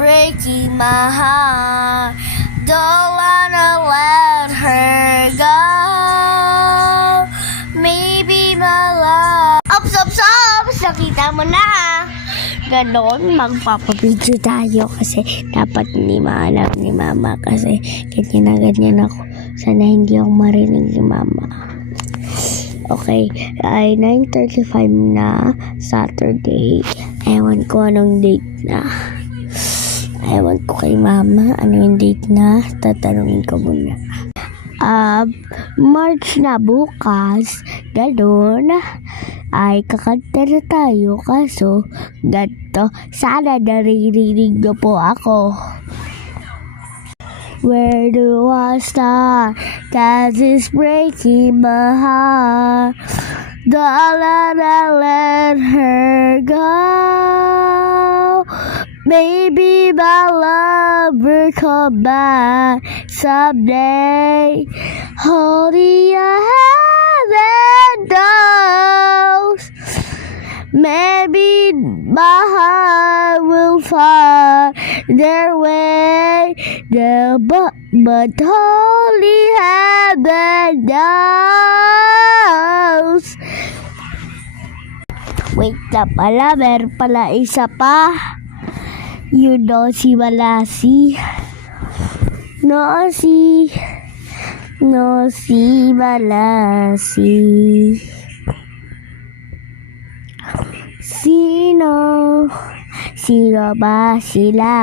breaking my heart. Don't wanna let her go. Maybe my love. Ops! Nakita mo na. Ganon, magpapabidyo tayo kasi dapat hindi maalam ni mama kasi ganyan ako. Sana hindi ako marinig ni mama. Okay, ay 9:35 na, Saturday. Ewan ko anong date na. Ewan ko kay mama, ano yung date na. Tatanungin ko muna. March na bukas. Ganon. Ay kakanta na tayo kaso ganito. Sana naririnig niyo po ako. Where do I start? 'Cause it's breaking my heart. Don't let her go. Maybe my love will come back someday. Holding your hand and knows. Maybe my heart will find their way. But only heaven knows. Wait na pala, meron pala isa pa. You know si Malasi. No si Malasi. Sino ba sila?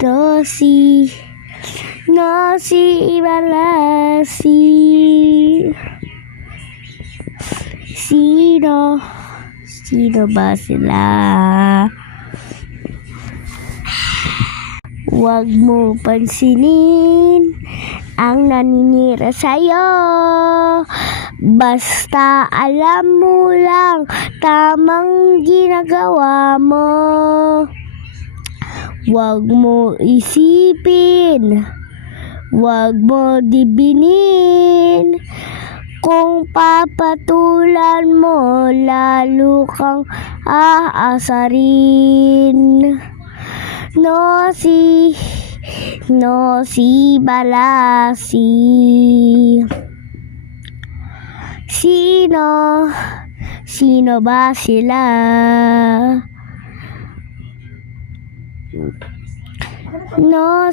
No si Malasi. Sino ba sila? Huwag mo pansinin ang naninira sa'yo. Basta alam mo lang tamang ginagawa mo. Huwag mo isipin, huwag mo dibinin. Kung papatulan mo, lalo kang aasarin. No si Balasi. Sino ba sila? No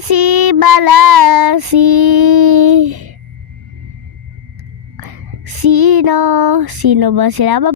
si Balasi. Sino ba sila?